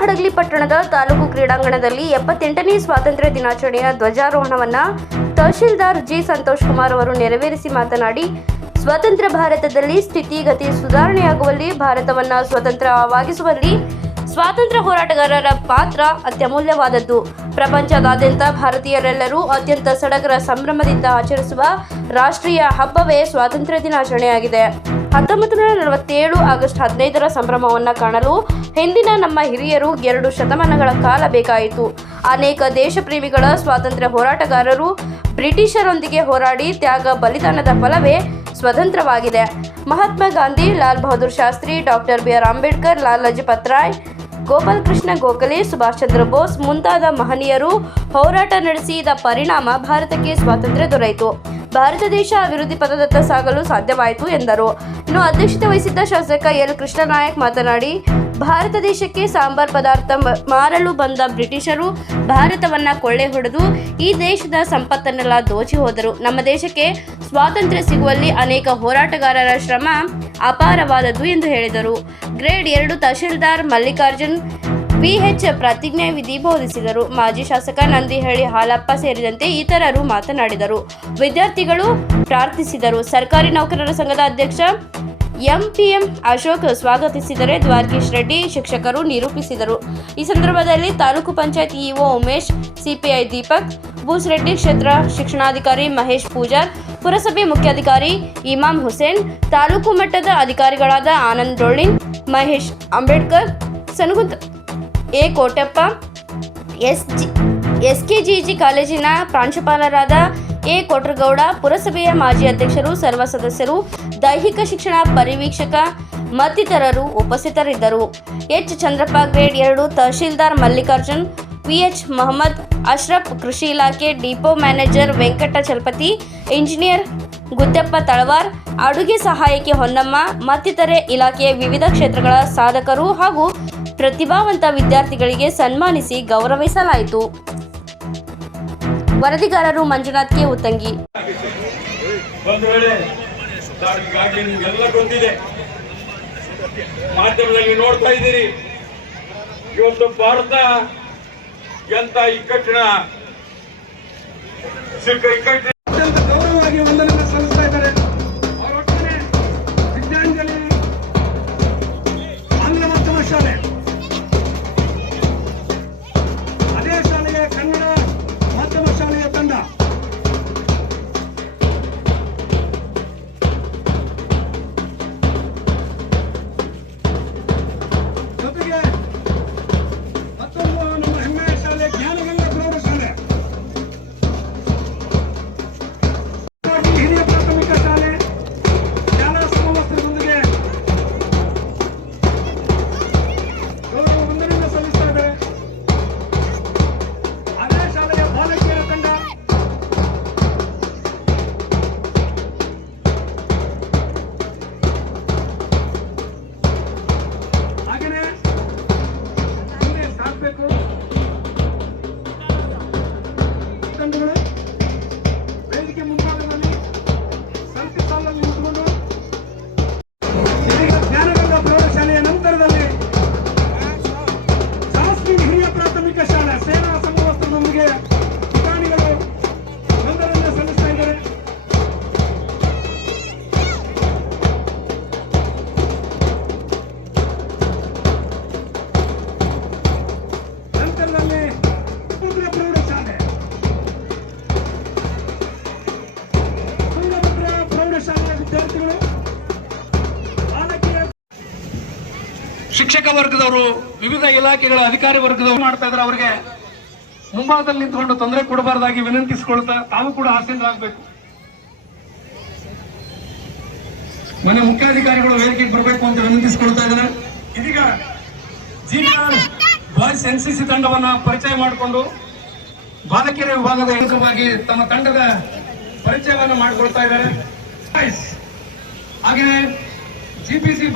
ಹಡಗಲಿ ಪಟ್ಟಣದ ತಾಲೂಕು ಕ್ರೀಡಾಂಗಣದಲ್ಲಿ ಎಪ್ಪತ್ತೆಂಟನೇ ಸ್ವಾತಂತ್ರ್ಯ ದಿನಾಚರಣೆಯ ಧ್ವಜಾರೋಹಣವನ್ನ ತಹಶೀಲ್ದಾರ್ ಜಿ ಸಂತೋಷ್ ಕುಮಾರ್ ಅವರು ನೆರವೇರಿಸಿ ಮಾತನಾಡಿ ಸ್ವತಂತ್ರ ಭಾರತದಲ್ಲಿ ಸ್ಥಿತಿಗತಿ ಸುಧಾರಣೆಯಾಗುವಲ್ಲಿ ಭಾರತವನ್ನ ಸ್ವತಂತ್ರವಾಗಿಸುವಲ್ಲಿ ಸ್ವಾತಂತ್ರ್ಯ ಹೋರಾಟಗಾರರ ಪಾತ್ರ ಅತ್ಯಮೂಲ್ಯವಾದದ್ದು. ಪ್ರಪಂಚದಾದ್ಯಂತ ಭಾರತೀಯರೆಲ್ಲರೂ ಅತ್ಯಂತ ಸಡಗರ ಸಂಭ್ರಮದಿಂದ ಆಚರಿಸುವ ರಾಷ್ಟ್ರೀಯ ಹಬ್ಬವೇ ಸ್ವಾತಂತ್ರ್ಯ ದಿನಾಚರಣೆಯಾಗಿದೆ. ಹತ್ತೊಂಬತ್ತು ನೂರ ನಲವತ್ತೇಳು ಆಗಸ್ಟ್ ಹದಿನೈದರ ಸಂಭ್ರಮವನ್ನು ಕಾಣಲು ಹಿಂದಿನ ನಮ್ಮ ಹಿರಿಯರು ಎರಡು ಶತಮಾನಗಳ ಕಾಲ ಬೇಕಾಯಿತು. ಅನೇಕ ದೇಶಪ್ರೇಮಿಗಳ ಸ್ವಾತಂತ್ರ್ಯ ಹೋರಾಟಗಾರರು ಬ್ರಿಟಿಷರೊಂದಿಗೆ ಹೋರಾಡಿ ತ್ಯಾಗ ಬಲಿದಾನದ ಫಲವೇ ಸ್ವತಂತ್ರವಾಗಿದೆ. Mahatma Gandhi, Lal Bahadur Shastri, doctor B R Ambedkar Lal Lajpat Rai Gopal Krishna Gokhale, Subhash Chandra Bose ಮುಂತಾದ ಮಹನೀಯರು ಹೋರಾಟ ನಡೆಸಿದ ಪರಿಣಾಮ ಭಾರತಕ್ಕೆ ಸ್ವಾತಂತ್ರ್ಯ ದೊರೆಯಿತು. ಭಾರತ ದೇಶ ಅಭಿವೃದ್ಧಿ ಪಥದತ್ತ ಸಾಗಲು ಸಾಧ್ಯವಾಯಿತು ಎಂದರು. ಇನ್ನು ಅಧ್ಯಕ್ಷತೆ ವಹಿಸಿದ್ದ ಶಾಸಕ ಎಲ್. ಕೃಷ್ಣನಾಯಕ್ ಮಾತನಾಡಿ, ಭಾರತ ದೇಶಕ್ಕೆ ಸಾಂಬಾರ್ ಪದಾರ್ಥ ಮಾರಲು ಬಂದ ಬ್ರಿಟಿಷರು ಭಾರತವನ್ನ ಕೊಳ್ಳೆ ಹೊಡೆದು ಈ ದೇಶದ ಸಂಪತ್ತನ್ನೆಲ್ಲ ದೋಚಿ ಹೋದರು. ನಮ್ಮ ದೇಶಕ್ಕೆ ಸ್ವಾತಂತ್ರ್ಯ ಸಿಗುವಲ್ಲಿ ಅನೇಕ ಹೋರಾಟಗಾರರ ಶ್ರಮ ಅಪಾರವಾದದ್ದು ಎಂದು ಹೇಳಿದರು. ಗ್ರೇಡ್ ಎರಡು ತಹಶೀಲ್ದಾರ್ ಮಲ್ಲಿಕಾರ್ಜುನ್ ವಿಎಚ್ ಪ್ರತಿಜ್ಞೆ ವಿಧಿ ಬೋಧಿಸಿದರು. ಮಾಜಿ ಶಾಸಕ ನಂದಿಹಳ್ಳಿ ಹಾಲಪ್ಪ ಸೇರಿದಂತೆ ಇತರರು ಮಾತನಾಡಿದರು. ವಿದ್ಯಾರ್ಥಿಗಳು ಪ್ರಾರ್ಥಿಸಿದರು. ಸರ್ಕಾರಿ ನೌಕರರ ಸಂಘದ ಅಧ್ಯಕ್ಷ ಎಂಪಿಎಂ ಅಶೋಕ್ ಸ್ವಾಗತಿಸಿದರೆ ದ್ವಾರಕೀಶ್ ರೆಡ್ಡಿ ಶಿಕ್ಷಕರು ನಿರೂಪಿಸಿದರು. ಈ ಸಂದರ್ಭದಲ್ಲಿ ತಾಲೂಕು ಪಂಚಾಯತ್ ಇಒ ಉಮೇಶ್, ಸಿಪಿಐ ದೀಪಕ್ ಬೂಸ್ರೆಡ್ಡಿ ಕ್ಷೇತ್ರ ಶಿಕ್ಷಣಾಧಿಕಾರಿ ಮಹೇಶ್ ಪೂಜಾರ್, ಪುರಸಭೆ ಮುಖ್ಯಾಧಿಕಾರಿ ಇಮಾಮ್ ಹುಸೇನ್, ತಾಲೂಕು ಮಟ್ಟದ ಅಧಿಕಾರಿಗಳಾದ Anand Dollin, Mahesh Ambedkar Sanagut A Kotappa, S G, S K G G ಕಾಲೇಜಿನ ಪ್ರಾಂಶುಪಾಲರಾದ ಎ ಕೊಟ್ರಗೌಡ, ಪುರಸಭೆಯ ಮಾಜಿ ಅಧ್ಯಕ್ಷರು, ಸರ್ವ ಸದಸ್ಯರು, ದೈಹಿಕ ಶಿಕ್ಷಣ ಪರಿವೀಕ್ಷಕ, ಮತ್ತಿತರರು ಉಪಸ್ಥಿತರಿದ್ದರು. ಎಚ್. ಚಂದ್ರಪ್ಪ ಗ್ರೇಡ್ ಎರಡು, ತಹಶೀಲ್ದಾರ್ ಮಲ್ಲಿಕಾರ್ಜುನ್ ಪಿಎಚ್ ಮೊಹಮ್ಮದ್ ಅಶ್ರಫ್, ಕೃಷಿ ಇಲಾಖೆ depot manager Venkata Chalapathi, engineer Guddappa Talawar, ಅಡುಗೆ ಸಹಾಯಕಿ ಹೊನ್ನಮ್ಮ, ಮತ್ತಿತರೆ ಇಲಾಖೆಯ ವಿವಿಧ ಕ್ಷೇತ್ರಗಳ ಸಾಧಕರು ಹಾಗೂ ಪ್ರತಿಭಾವಂತ ವಿದ್ಯಾರ್ಥಿಗಳಿಗೆ ಸನ್ಮಾನಿಸಿ ಗೌರವಿಸಲಾಯಿತು. ವರದಿಗಾರರು ಮಂಜುನಾಥ್ ಕೆ ಉತ್ತಂಗಿ. ಮಾಧ್ಯಮದಲ್ಲಿ ನೋಡ್ತಾ ಇದ್ದೀರಿ. ಇವತ್ತು ಭಾರತ ಎಂತ ಇಕ್ಕಟ್ಟಿನ ಅತ್ಯಂತ ಗೌರವವಾಗಿ ವಂದನೆಯನ್ನು quick one? ಶಿಕ್ಷಕ ವರ್ಗದವರು, ವಿವಿಧ ಇಲಾಖೆಗಳ ಅಧಿಕಾರಿ ವರ್ಗದವರು ಮಾಡ್ತಾ ಇದ್ದಾರೆ ಅವರಿಗೆ? ಮುಂಭಾಗದಲ್ಲಿ ನಿಂತ್ಕೊಂಡು ತೊಂದರೆ ಕೊಡಬಾರ್ದಾಗಿ ವಿನಂತಿಸಿಕೊಳ್ತಾ ತಾವು ಕೂಡ ಆಸೀನರಾಗಬೇಕು. ಮನೆ ಮುಖ್ಯಾಧಿಕಾರಿಗಳು ವೇದಿಕೆಗೆ ಬರಬೇಕು ಅಂತ ವಿನಂತಿಸಿಕೊಳ್ತಾ ಇದ್ದಾರೆ ಇದೀಗ ಜಿಲ್ಲಾ ಬಾಯ್ಸ್ ಎನ್ಸಿಸಿ ತಂಡವನ್ನ ಪರಿಚಯ ಮಾಡಿಕೊಂಡು ಬಾಲಕಿಯರ ವಿಭಾಗದ ಏಕವಾಗಿ ತಮ್ಮ ತಂಡದ ಪರಿಚಯವನ್ನು ಮಾಡಿಕೊಳ್ತಾ ಇದ್ದಾರೆ. ಹಾಗೆಯೇ ಜಿಪಿಸಿ